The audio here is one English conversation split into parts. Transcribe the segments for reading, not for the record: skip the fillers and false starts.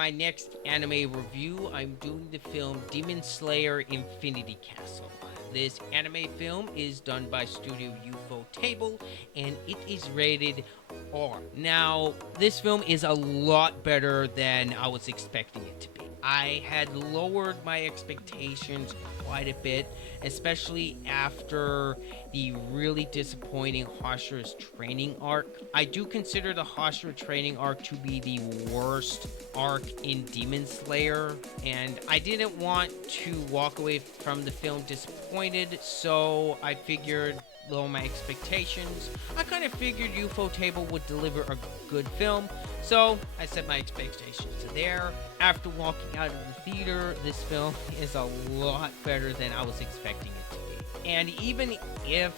my next anime review, I'm doing the film Demon Slayer Infinity Castle. This anime film is done by Studio Ufotable and it is rated R. Now, this film is a lot better than I was expecting it to be. I had lowered my expectations quite a bit, especially after the really disappointing Hashira's training arc. I do consider the Hashira training arc to be the worst arc in Demon Slayer, and I didn't want to walk away from the film disappointed, so I figured lower my expectations. I kind of figured Ufotable would deliver a good film, so I set my expectations to there. After walking out of the theater, this film is a lot better than I was expecting it to be. And even if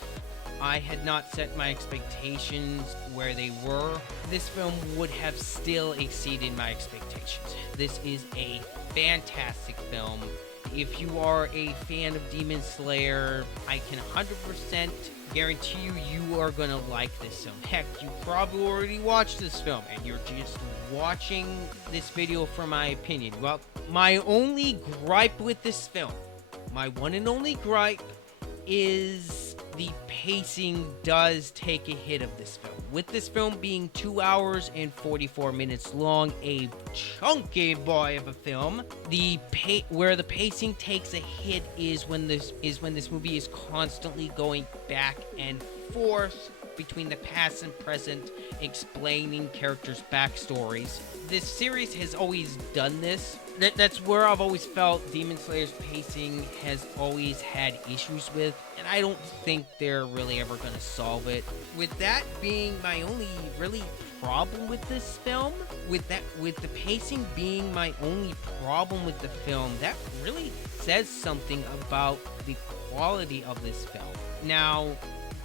I had not set my expectations where they were, this film would have still exceeded my expectations. This is a fantastic film. If you are a fan of Demon Slayer, I can 100% guarantee you are gonna like this film. Heck, you probably already watched this film and you're just watching this video for my opinion. Well, my only gripe with this film, my one and only gripe, is the pacing does take a hit of this film. With this film being 2 hours and 44 minutes long, a chunky boy of a film, where the pacing takes a hit is when this movie is constantly going back and forth between the past and present, explaining characters' backstories. This series has always done this. That's where I've always felt Demon Slayer's pacing has always had issues with, and I don't think they're really ever going to solve it. With that being my only really problem with this film, with the pacing being my only problem with the film, that really says something about the quality of this film. Now,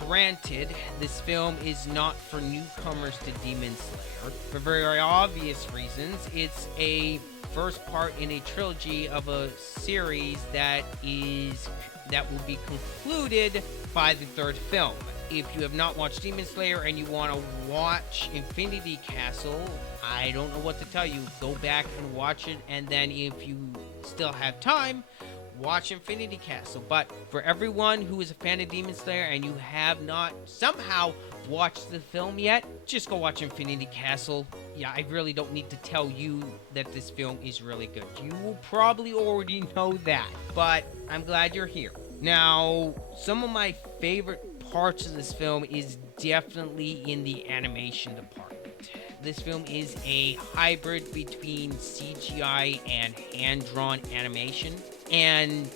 granted, this film is not for newcomers to Demon Slayer for very obvious reasons. It's a first part in a trilogy of a series that will be concluded by the third film. If you have not watched Demon Slayer and you want to watch Infinity Castle, I don't know what to tell you. Go back and watch it, and then if you still have time, watch Infinity Castle. But for everyone who is a fan of Demon Slayer and you have not somehow watched the film yet, just go watch Infinity Castle. Yeah, I really don't need to tell you that this film is really good. You will probably already know that, but I'm glad you're here. Now, some of my favorite parts of this film is definitely in the animation department. This film is a hybrid between CGI and hand-drawn animation, and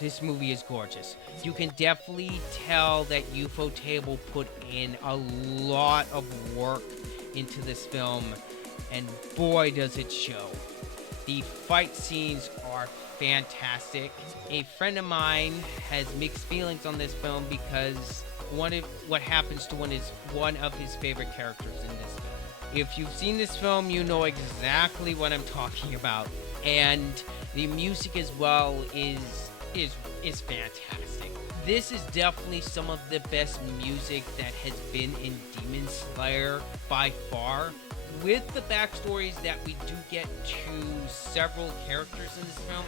this movie is gorgeous. You can definitely tell that Ufotable put in a lot of work into this film, and boy does it show. The fight scenes are fantastic. A friend of mine has mixed feelings on this film because what happens to one of his favorite characters in this film. If you've seen this film, you know exactly what I'm talking about. And the music as well is fantastic. This is definitely some of the best music that has been in Demon Slayer by far. With the backstories that we do get to several characters in this film,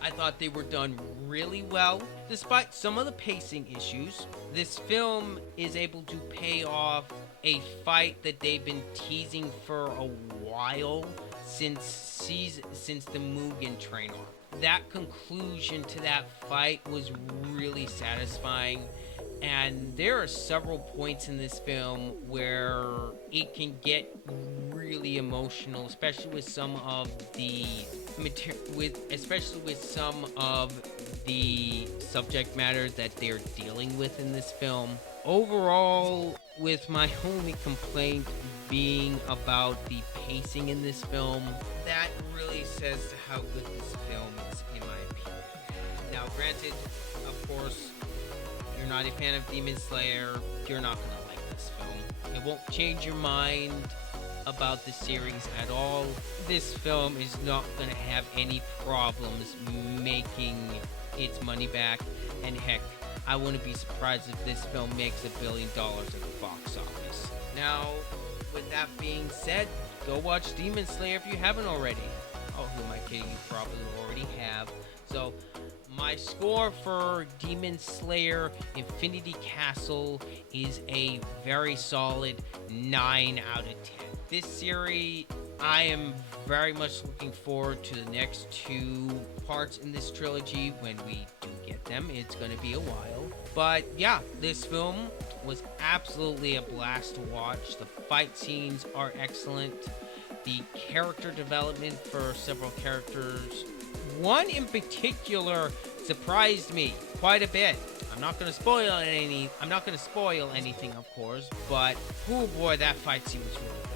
I thought they were done really well. Despite some of the pacing issues, this film is able to pay off a fight that they've been teasing for a while since the Mugen train arc. That conclusion to that fight was really satisfying. And there are several points in this film where it can get really emotional, especially with some of the subject matter that they're dealing with in this film. Overall, with my only complaint being about the pacing in this film, that really says how good this film is, in my opinion. Now, granted, of course, you're not a fan of Demon Slayer, you're not gonna like this film. It won't change your mind about the series at all. This film is not gonna have any problems making its money back, and heck, I wouldn't be surprised if this film makes $1 billion at the box office. Now, with that being said, go watch Demon Slayer if you haven't already. Oh, who am I kidding? You probably already have. So, my score for Demon Slayer Infinity Castle is a very solid 9 out of 10. This series, I am very much looking forward to the next 2 parts in this trilogy when we do get them. It's going to be a while. But yeah, this film was absolutely a blast to watch. The fight scenes are excellent. The character development for several characters, one in particular, surprised me quite a bit. I'm not going to spoil anything, of course, but oh boy, that fight scene was really good.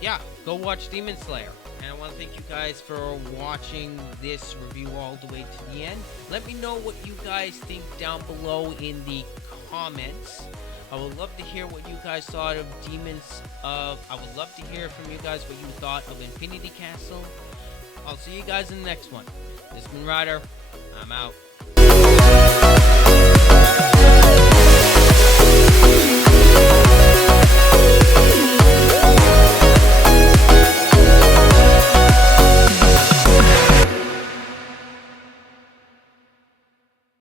Yeah, go watch Demon Slayer. And I want to thank you guys for watching this review all the way to the end. Let me know what you guys think down below in the comments. I would love to hear what you guys thought of I would love to hear from you guys what you thought of Infinity Castle. I'll see you guys in the next one. This has been Ryder. I'm out.